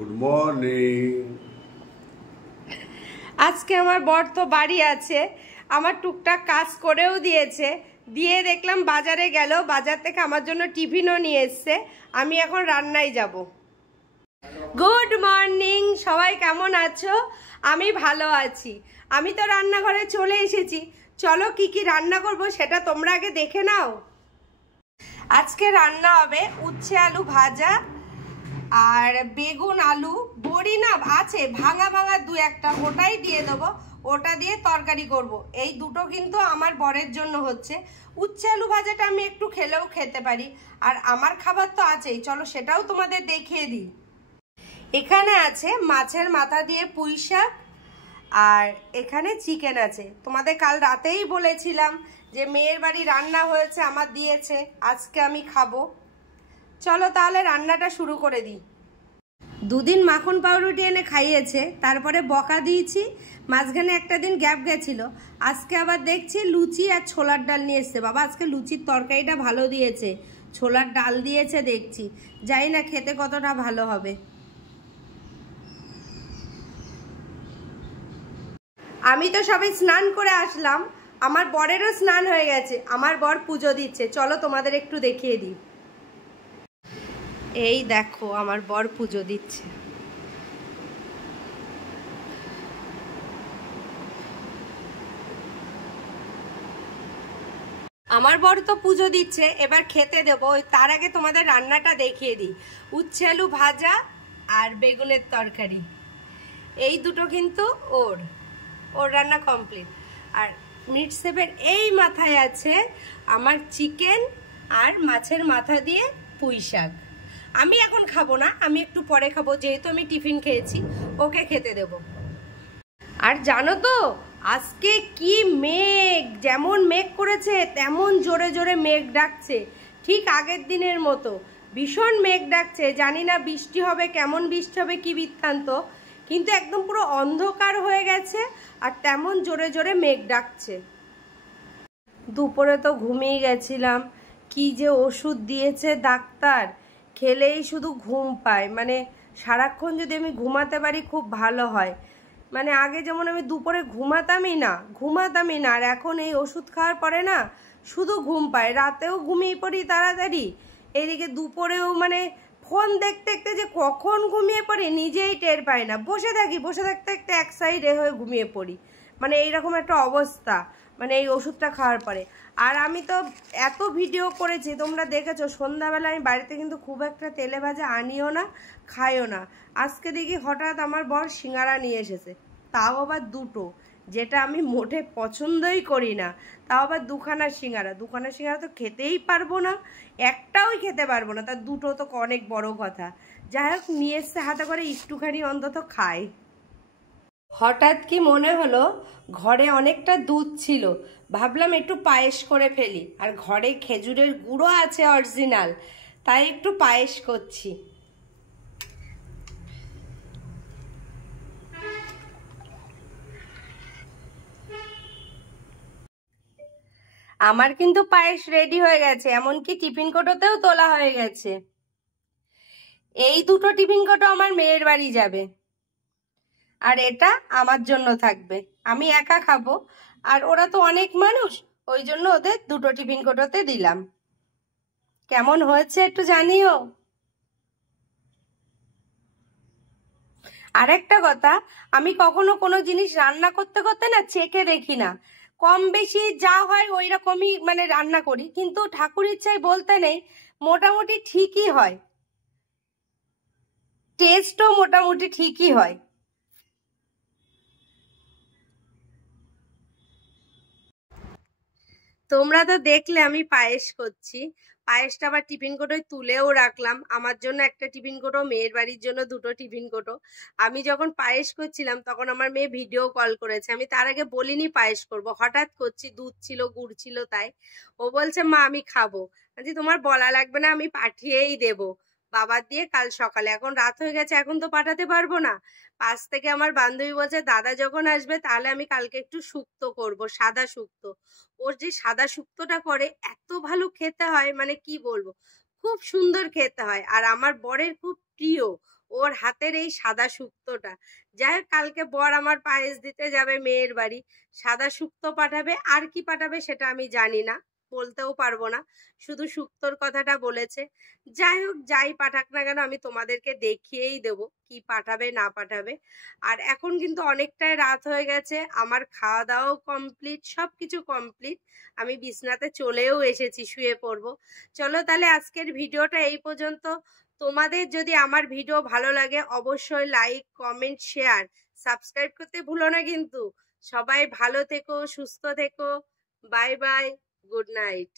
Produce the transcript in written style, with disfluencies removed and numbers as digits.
Good morning. আজকে আমার বর তো বাড়ি আছে, আমার টুকটাক কাজ করেও দিয়েছে, দিয়ে দেখলাম বাজারে গেল, বাজার থেকে আমার জন্য টিফিনও নিয়ে এসছে। আমি এখন রান্নায় যাব। গুড মর্নিং, সবাই কেমন আছো? আমি ভালো আছি। আমি তো রান্নাঘরে চলে এসেছি, চলো কি কি রান্না করব সেটা তোমরা আগে দেখে নাও। আজকে রান্না হবে উচ্ছে আলু ভাজা আর বেগুন আলু, বড়ি না আছে ভাঙা ভাঙা দু একটা, ওটাই দিয়ে দেবো, ওটা দিয়ে তরকারি করব। এই দুটো কিন্তু আমার বরের জন্য হচ্ছে। উচ্ছে আলু ভাজাটা আমি একটু খেলেও খেতে পারি, আর আমার খাবার তো আছেই, চলো সেটাও তোমাদের দেখিয়ে দিই। এখানে আছে মাছের মাথা দিয়ে পুঁই শাক, আর এখানে চিকেন আছে। তোমাদের কাল রাতেই বলেছিলাম যে মেয়ের বাড়ি রান্না হয়েছে, আমার দিয়েছে, আজকে আমি খাবো। চলো তাহলে রান্নাটা শুরু করে দিই। দুদিন মাখন পাউরুটি এনে খাইয়েছে, তারপরে বকা দিয়েছি, মাঝখানে একটা দিন গ্যাপ গেছিল। আজকে আবার দেখছি লুচি আর ছোলার ডাল নিয়ে এসছে। বাবা আজকে লুচির তরকারিটা ভালো দিয়েছে, ছোলার ডাল দিয়েছে দেখছি, জানি না খেতে কতটা ভালো হবে। আমি তো সবে স্নান করে আসলাম, আমার বরেরও স্নান হয়ে গেছে, আমার বর পুজো দিচ্ছে, চলো তোমাদের একটু দেখিয়ে দিই। এই দেখো আমার বর পুজো দিচ্ছে। আমার বর তো পুজো দিচ্ছে, এবার খেতে দেবো, তার আগে তোমাদের রান্নাটা দেখিয়ে দিই। উচ্ছে আলু ভাজা আর বেগুনের তরকারি, এই দুটো কিন্তু ওর রান্না কমপ্লিট। আর মিট সেভের এই মাথায় আছে আমার চিকেন আর মাছের মাথা দিয়ে পুঁই শাক। আমি এখন খাবো না, আমি একটু পরে খাবো, যেহেতু আমি টিফিন খেয়েছি, ওকে খেতে দেব। আর জানো তো আজকে কি মেঘ, যেমন মেঘ করেছে তেমন জোরে জোরে মেঘ ডাকছে, ঠিক আগের দিনের মতো ভীষণ মেঘ ডাকছে। জানি না বৃষ্টি হবে, কেমন বৃষ্টি হবে কি বৃত্তান্ত, কিন্তু একদম পুরো অন্ধকার হয়ে গেছে আর তেমন জোরে জোরে মেঘ ডাকছে। দুপুরে তো ঘুমিয়ে গেছিলাম, কি যে ওষুধ দিয়েছে ডাক্তার, খেলেই শুধু ঘুম পায়। মানে সারাক্ষণ যদি আমি ঘুমাতে পারি খুব ভালো হয়। মানে আগে যেমন আমি দুপুরে ঘুমাতামই না, আর এখন এই ওষুধ খাওয়ার পরে না শুধু ঘুম পায়। রাতেও ঘুমিয়ে পড়ি তাড়াতাড়ি, এইদিকে দুপুরেও মানে ফোন দেখতে দেখতে যে কখন ঘুমিয়ে পড়ি নিজেই টের পাই না। বসে থাকতে থাকতে এক সাইডে হয়ে ঘুমিয়ে পড়ি, মানে এইরকম একটা অবস্থা মানে এই ওষুধটা খাওয়ার পরে। আর আমি তো এত ভিডিও করেছি, তোমরা দেখেছো, সন্ধ্যাবেলা আমি বাড়িতে কিন্তু খুব একটা তেলে ভাজা আনিও না, খাইও না। আজকে দেখি হঠাৎ আমার বর সিঙ্গারা নিয়ে এসেছে, তাও আবার দুটো, যেটা আমি মোটে পছন্দই করি না, তাও আবার দুখানা সিঙ্গারা তো খেতেই পারবো না, একটাও খেতে পারবো না, তার দুটো তো অনেক বড় কথা। যাই হোক নিয়ে এসছে হাতে করে, একটুখানি অন্তত খাই। হঠাৎ কি মনে হলো ঘরে অনেকটা দুধ ছিল, ভাবলাম একটু পায়েস করে ফেলি, আর ঘরে খেজুরের গুঁড়ো আছে অরিজিনাল, তাই একটু পায়েস করছি। আমার কিন্তু পায়েস রেডি হয়ে গেছে, এমনকি টিফিন কোটোতেও তোলা হয়ে গেছে। এই দুটো টিফিন কোটো আমার মেয়ের বাড়ি যাবে, আর এটা আমার জন্য থাকবে, আমি একা খাবো, আর ওরা তো অনেক মানুষ, ওই জন্য ওদের দুটো টিফিন কোটোতে দিলাম। কেমন হয়েছে একটু জানিও। আরেকটা কথা, আমি কখনো কোনো জিনিস রান্না করতে করতে না চেখে দেখি না, কম বেশি যা হয় ওই রকমই মানে রান্না করি, কিন্তু ঠাকুর ইচ্ছায় বলতে নেই, মোটামুটি ঠিকই হয়, টেস্টও মোটামুটি ঠিকই হয়। তোমরা তো দেখলে আমি পায়েস করছি, পায়েসটা আবার টিফিন কোটোয় তুলেও রাখলাম, আমার জন্য একটা টিফিন কোটো, মেয়ের বাড়ির জন্য দুটো টিফিন কোটো। আমি যখন পায়েস করছিলাম তখন আমার মেয়ে ভিডিও কল করেছে, আমি তার আগে বলিনি পায়েস করব, হঠাৎ করছি, দুধ ছিল গুড় ছিল তাই। ও বলছে মা আমি খাবো, বলছি তোমার বলা লাগবে না, আমি পাঠিয়েই দেবো বাবার দিয়ে কাল সকালে, এখন রাত হয়ে গেছে, এখন তো পাঠাতে পারবো না। পাশ থেকে আমার বান্ধবী বলছে দাদা যখন আসবে তাহলে আমি কালকে একটু শুক্তো করব, সাদা শুক্তো। ওর যে সাদা শুক্তোটা করে এত ভালো খেতে হয়, মানে কি বলবো, খুব সুন্দর খেতে হয়, আর আমার বরের খুব প্রিয়। ওর হাতের এই সাদা শুক্তোটা। যাই হোক, কালকে বর আমার পায়েস দিতে যাবে মেয়ের বাড়ি, সাদা শুক্তো পাঠাবে, আর কি পাঠাবে সেটা আমি জানি না, বলতেও পারবো না, শুধু শুক্তোর কথাটা বলেছে। যাই হোক, যাই পাঠাক না কেন আমি তোমাদেরকে দেখিয়েই দেবো কি পাঠাবে না পাঠাবে। আর এখন কিন্তু অনেকটাই রাত হয়ে গেছে, আমার খাওয়া দাওয়াও কমপ্লিট, সব কিছু কমপ্লিট, আমি বিছনাতে চলেও এসেছি, শুয়ে পড়বো। চলো তাহলে আজকের ভিডিওটা এই পর্যন্ত। তোমাদের যদি আমার ভিডিও ভালো লাগে অবশ্যই লাইক, কমেন্ট, শেয়ার, সাবস্ক্রাইব করতে ভুলো না কিন্তু। সবাই ভালো থেকো, সুস্থ থেকো। Bye bye, good night.